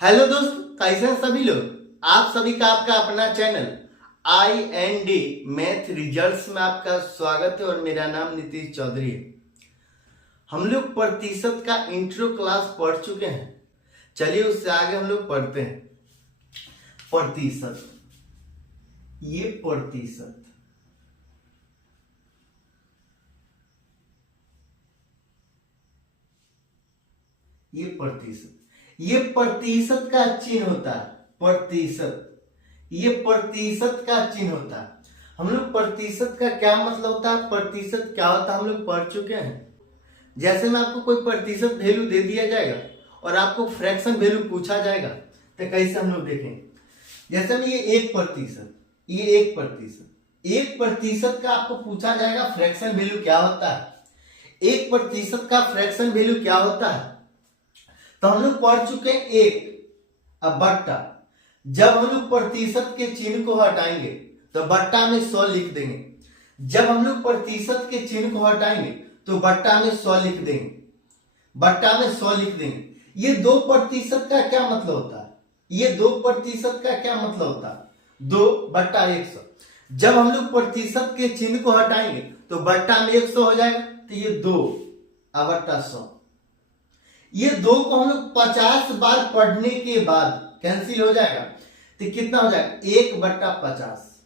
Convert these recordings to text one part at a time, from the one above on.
Hello दोस्त, कैसे हैं सभी लोग। आप सभी का आपका अपना चैनल IND मैथ रिजल्ट्स में आपका स्वागत है और मेरा नाम नीतीश चौधरी है। हम लोग प्रतिशत का इंट्रो क्लास पढ़ चुके हैं। चलिए उससे आगे हम लोग पढ़ते हैं। प्रतिशत, ये प्रतिशत, ये प्रतिशत, ये प्रतिशत का चिन्ह होता है। प्रतिशत, ये प्रतिशत का चिन्ह होता है। हम लोग प्रतिशत का क्या मतलब होता है, प्रतिशत क्या होता है हम लोग पढ़ चुके हैं। जैसे में आपको कोई प्रतिशत वैल्यू दे दिया जाएगा और आपको फ्रैक्शन वैल्यू पूछा जाएगा तो कैसे हम लोग देखेंगे। जैसे में ये 1%, ये 1%, 1% का आपको पूछा जाएगा फ्रैक्शन वैल्यू क्या होता है। 1% का फ्रैक्शन वैल्यू क्या होता है तो हम लोग पढ़ चुके हैं। एक अब बट्टा, जब हम लोग प्रतिशत के चिन्ह को हटाएंगे तो बट्टा में 100 लिख देंगे। जब हम लोग प्रतिशत के चिन्ह को हटाएंगे तो बट्टा में 100 लिख देंगे। बट्टा में 100 लिख देंगे। ये 2% का क्या मतलब होता है, ये 2% का क्या मतलब होता है, 2/100। जब हम लोग प्रतिशत के चिन्ह को हटाएंगे तो बट्टा में 100 हो जाएगा, तो ये 2/100। ये 2 को हम लोग 50 बार पढ़ने के बाद कैंसिल हो जाएगा, तो कितना हो जाएगा 1/50।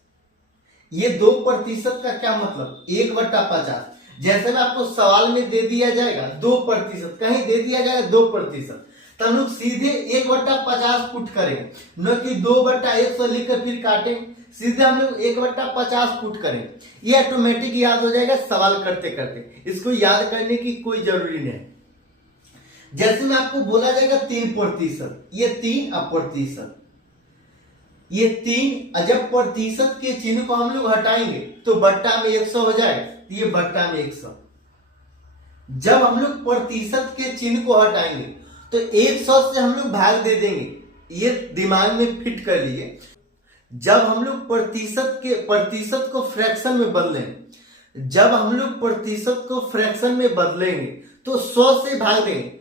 ये 2% का क्या मतलब 1/50। जैसे में आपको सवाल में दे दिया जाएगा 2%, कहीं दे दिया जाएगा 2%, तो हम लोग सीधे 1/50 पुट करेंगे, न कि 2/100 लिखकर फिर काटेंगे। सीधे हम लोग 1/50 पुट करेंगे। ये ऑटोमेटिक याद हो जाएगा सवाल करते करते, इसको याद करने की कोई जरूरी नहीं। जैसे में आपको बोला जाएगा 3%, ये 3%, ये 3, जब प्रतिशत के चिन्ह को हम लोग हटाएंगे तो बट्टा में 100 हो जाएगा, तो ये बट्टा में 100। जब हम लोग प्रतिशत के चिन्ह को हटाएंगे तो 100 से हम लोग भाग दे देंगे। ये दिमाग में फिट कर लीजिए। जब हम लोग प्रतिशत को फ्रैक्शन में बदलेंगे, जब हम लोग प्रतिशत को फ्रैक्शन में बदलेंगे तो 100 से भाग देंगे।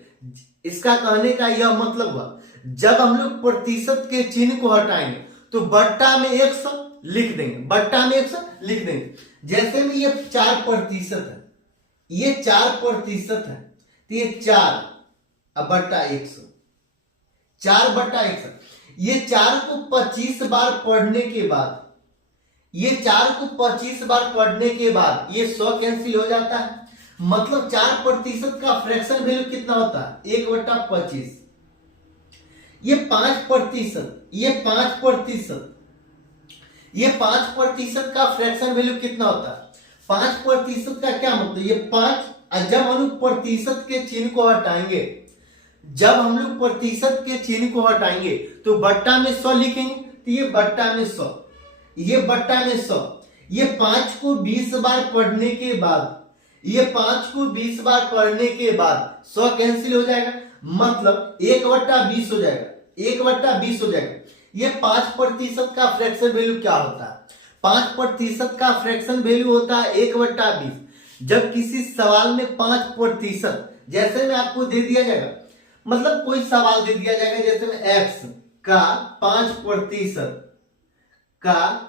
इसका कहने का यह मतलब हुआ, जब हम लोग प्रतिशत के चिन्ह को हटाएंगे तो बट्टा में 100 लिख देंगे, बट्टा में 100 लिख देंगे। जैसे में ये 4% है, ये 4% है, तो ये 4/100, 4/100। ये 4 को 25 बार पढ़ने के बाद, ये 4 को 25 बार पढ़ने के बाद ये 100 कैंसिल हो जाता है। मतलब 4% का फ्रैक्शन वैल्यू कितना होता है 1/25। ये 5%, ये 5%, ये 5% का फ्रैक्शन वैल्यू कितना होता है 5% का क्या मतलब, ये 5। जब हम लोग प्रतिशत के चिन्ह को हटाएंगे, जब हम लोग प्रतिशत के चिन्ह को हटाएंगे तो बट्टा में 100 लिखेंगे, तो ये बट्टा में 100, ये बट्टा में 100। ये 5 को 20 बार पढ़ने के बाद, ये 5 को 20 बार पढ़ने के बाद 100 कैंसिल हो जाएगा, मतलब 1/20 हो जाएगा, 1/20 हो जाएगा। ये 5% का फ्रैक्शन वैल्यू क्या होता है, 5% का फ्रैक्शन वैल्यू होता है 1/20। जब किसी सवाल में 5%, जैसे में आपको दे दिया जाएगा, मतलब कोई सवाल दे दिया जाएगा, जैसे में x का 5% का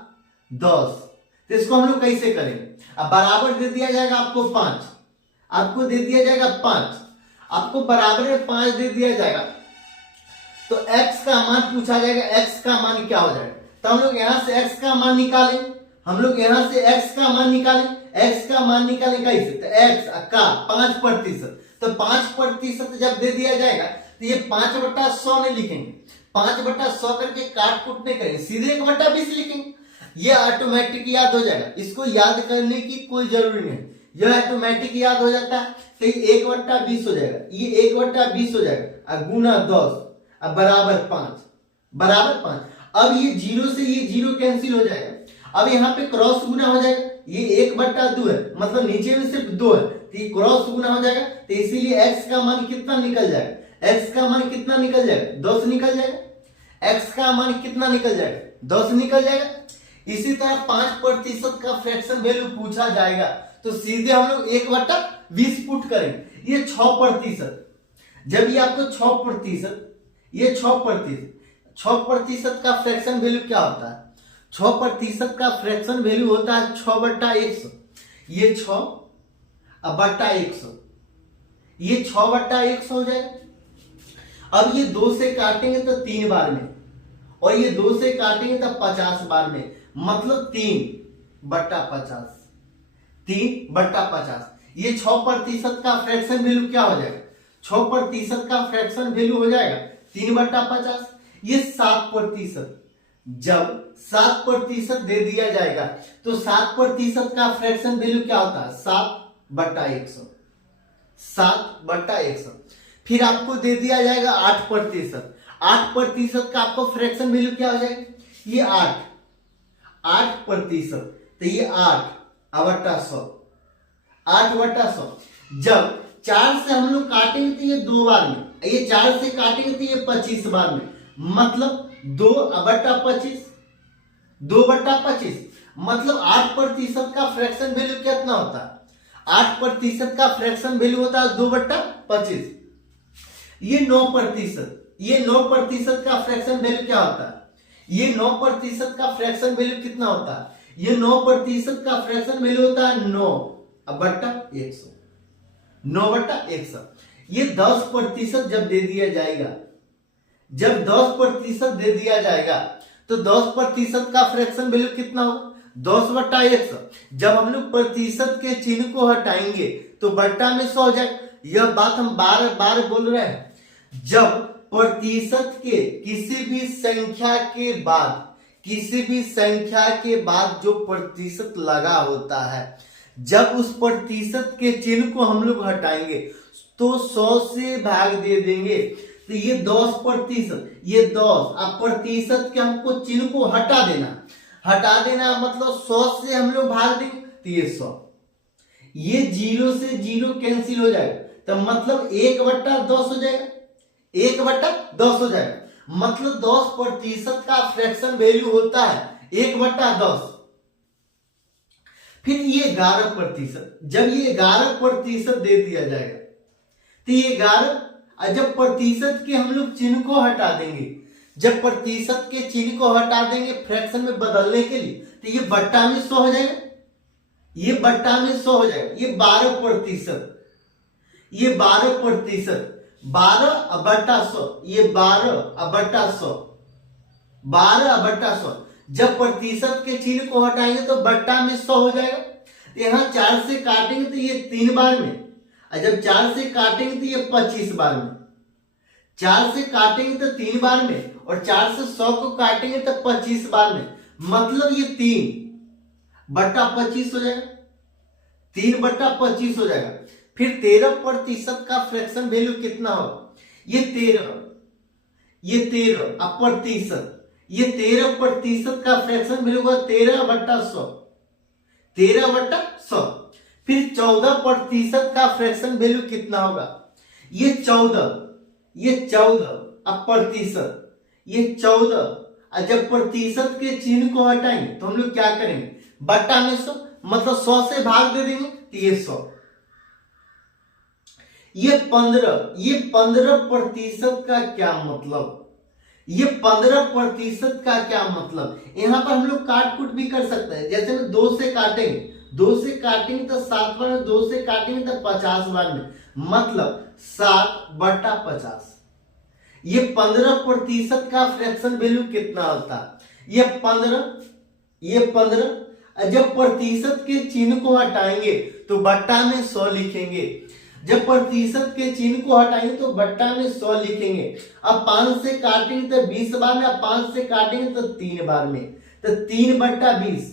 10, तो इसको हम लोग कैसे करेंगे। अब बराबर दे दिया जाएगा आपको 5, आपको दे दिया जाएगा 5, आपको बराबर में 5 दे दिया जाएगा, तो x का मान पूछा जाएगा, x का मान क्या हो जाएगा। तो हम लोग यहां से x का मान निकालें, हम लोग यहां से x का मान निकालें, x का मान निकालें कैसे, तो x का 5%, तो 5% जब दे दिया जाएगा तो ये 5/100 नहीं लिखेंगे, 5/100 करके काट कूट नहीं करेंगे, सीधे 1/20 लिखेंगे। ये ऑटोमेटिक याद हो जाएगा, इसको याद करने की कोई जरूरी नहीं, यह ऑटोमेटिक याद हो जाता है। तो ये 1/20 हो जाएगा, ये 1/20 हो जाएगा, गुना 10 अब बराबर 5, बराबर 5। अब ये 0 से ये 0 कैंसिल हो जाएगा। अब यहाँ पे क्रॉस गुना हो जाएगा, ये 1/2 है, मतलब नीचे में सिर्फ 2 है, तो ये क्रॉस गुना हो जाएगा, तो इसीलिए x का मान कितना निकल जाएगा, x का मान कितना निकल जाएगा 10 निकल जाएगा, x का मान कितना निकल जाएगा 10 निकल जाएगा। इसी तरह 5% का फ्रैक्शन वैल्यू पूछा जाएगा तो सीधे हम लोग 1/20 पुट करेंगे। ये 6%, जब ये आपको 6%, ये 6%। 6% का फ्रैक्शन वैल्यू क्या होता है? 6% का फ्रैक्शन वैल्यू होता है 6/100। ये 6/100, ये 6/100 हो जाएगा। अब ये 2 से काटेंगे तो 3 बार में, और ये 2 से काटेंगे तो 50 बार में, मतलब 3/50। 3/50। ये 6% का फ्रैक्शन वैल्यू क्या हो जाएगा? 6% का फ्रैक्शन वैल्यू हो जाएगा 3/50। ये 7%। जब 7% दे दिया जाएगा तो 7% का फ्रैक्शन वैल्यू क्या होता है? 7/100। 7/100। फिर आपको दे दिया जाएगा 8%। 8% का आपको फ्रैक्शन वैल्यू क्या हो जाएगा? ये 8%। तो ये 8/100। 8/100। जब 4 से हम लोग काटेंगे तो ये 2 बार में, ये 4 से काटेंगे तो ये 25 बार में, मतलब 2/25। 2/25 मतलब 8% का फ्रैक्शन वैल्यू कितना होता है? 8% का फ्रैक्शन वैल्यू होता है 2/25। ये 9%। ये 9% का फ्रैक्शन वैल्यू क्या होता है? ये 9% का फ्रैक्शन वैल्यू कितना होता है? ये 9% का फ्रैक्शन वैल्यू होता है 9/100। 9/100। ये 10% जब दे दिया जाएगा, जब 10% दे दिया जाएगा तो 10% का फ्रैक्शन वैल्यू कितना होगा? 10/100। जब हम लोग प्रतिशत के चिन्ह को हटाएंगे तो बट्टा में 100 हो जाएगा। यह बात हम बार बार बोल रहे हैं। जब प्रतिशत के किसी भी संख्या के बाद, किसी भी संख्या के बाद जो प्रतिशत लगा होता है, जब उस प्रतिशत के चिन्ह को हम लोग हटाएंगे तो 100 से भाग दे देंगे, तो ये 10%, ये 10। अब प्रतिशत के हमको चिन्ह को हटा देना, हटा देना मतलब 100 से हम लोग भाग देंगे तो ये 100। ये 0 से 0 कैंसिल हो जाएगा, तो मतलब 1/10 हो जाएगा। 1/10 हो जाएगा, मतलब 10% का फ्रैक्शन वैल्यू होता है 1/10। फिर ये 11%। जब ये 11% दे दिया जाएगा तो ये 11, जब प्रतिशत के हम लोग चिन्ह को हटा देंगे, जब प्रतिशत के चिन्ह को हटा देंगे फ्रैक्शन में बदलने के लिए, तो ये बट्टा में 100 हो जाएगा। ये बट्टा में 100 हो जाएगा। ये 12%। ये 12%। 12/100। ये 12/100। 12/100। जब प्रतिशत के चिन्ह को हटाएंगे तो बट्टा में 100 हो जाएगा। यहाँ 4 से काटेंगे तो ये 3 बार में, और जब 4 से काटेंगे तो ये 25 बार में। 4 से काटेंगे तो 3 बार में, और 4 से 100 को काटेंगे तो 25 बार में, मतलब ये 3/25 हो जाएगा। 3/25 हो जाएगा। फिर 13% का फ्रैक्शन वैल्यू कितना होगा? ये 13। ये 13%। ये 13% का फ्रैक्शन वैल्यू होगा 13/100। 13/100। फिर 14% का फ्रैक्शन वैल्यू कितना होगा? ये 14। ये 14%। ये 14। जब प्रतिशत के चिन्ह को हटाएंगे तो हम लोग क्या करेंगे? बट्टा में 100, मतलब 100 से भाग दे देंगे तो ये 100। ये 15% का क्या मतलब? ये 15% का क्या मतलब? यहां पर हम लोग काट कुट भी कर सकते हैं। जैसे में 2 से काटेंगे, 2 से काटेंगे तो 7 बार में, 2 से काटेंगे तो 50 बार में, मतलब 7/50। ये 15% का फ्रैक्शन वैल्यू कितना होता है? ये 15। जब प्रतिशत के चिन्ह को हटाएंगे तो बट्टा में 100 लिखेंगे। जब प्रतिशत के चिन्ह को हटाएंगे तो बट्टा में 100 लिखेंगे। अब 5 से काटेंगे तो 20 बार में, अब 5 से काटेंगे तो 3 बार में, तो 3/20।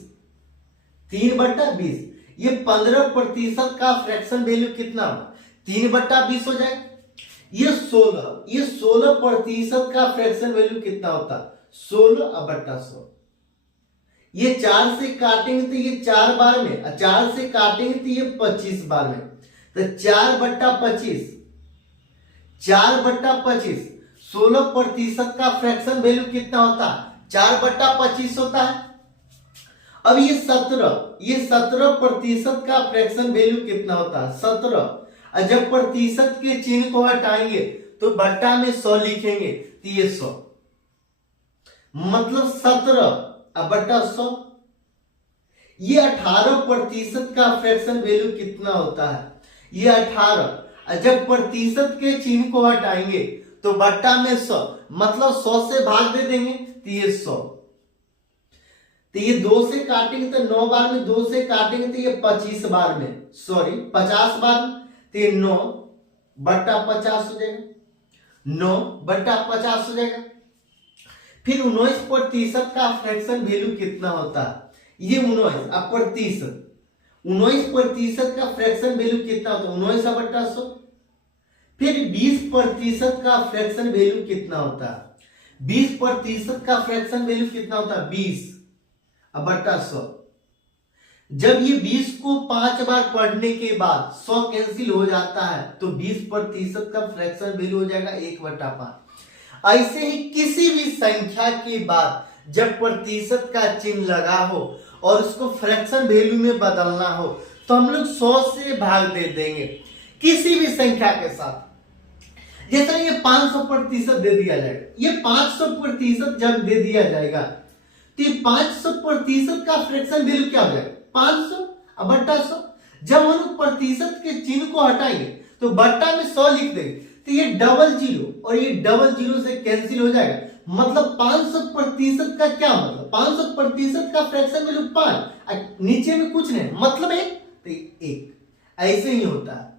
3/20। ये 15% का फ्रैक्शन वैल्यू कितना होगा? 3/20 हो जाएगा। ये 16% का फ्रैक्शन वैल्यू कितना होता? 16/100। ये 4 से काटेंगे तो ये 4 बार में, 4 से काटेंगे तो ये 25 बार में, तो 4/25। 4/25। 16% का फ्रैक्शन वैल्यू कितना होता है? 4/25 होता है। अब ये 17% का फ्रैक्शन वैल्यू कितना होता है? 17। जब प्रतिशत के चिन्ह को हटाएंगे तो बट्टा में 100 लिखेंगे, तो ये 100, मतलब 17 अब बटा 100। ये 18% का फ्रैक्शन वैल्यू कितना होता है? ये 18। जब प्रतिशत के चिन्ह को हटाएंगे तो बट्टा में 100, मतलब 100 से भाग दे देंगे तो ये 100। तो ये 2 से काटेंगे तो 9 बार में, 2 से काटेंगे तो ये 25 बार में, सॉरी 50 बार में, तो ये 9 बट्टा 50 हो जाएगा, 9 बट्टा 50 हो जाएगा। फिर 19% का फ्रैक्शन वैल्यू कितना होता है? ये 19 अब प्रतिशत, 19% का फ्रैक्शन वैल्यू कितना होता है? 19 बट्टा 100। फिर 20% का फ्रैक्शन वैल्यू कितना होता है? 20% का फ्रैक्शन वैल्यू कितना होता है? 20 अब बट्टा 100। जब ये 20 को 5 बार पढ़ने के बाद 100 कैंसिल हो जाता है तो 20% का फ्रैक्शन वैल्यू हो जाएगा 1/5। ऐसे ही किसी भी संख्या के बाद जब प्रतिशत का चिन्ह लगा हो और उसको फ्रैक्शन वैल्यू में बदलना हो तो हम लोग 100 से भाग दे देंगे किसी भी संख्या के साथ। जैसे ये 500% दे दिया जाएगा, ये 500% जब दे दिया जाएगा तो 500% का फ्रैक्शन वैल्यू क्या हो जाएगा? 500 अब बट्टा 100। जब हम लोग प्रतिशत के चिन्ह को हटाएंगे तो बट्टा में 100 लिख देंगे तो ये डबल जीरो और ये डबल जीरो से कैंसिल हो जाएगा, मतलब 500% का क्या मतलब? 500% का फ्रैक्शन वैल्यू 5, नीचे में कुछ नहीं, मतलब 1 तो 1। ऐसे ही होता है।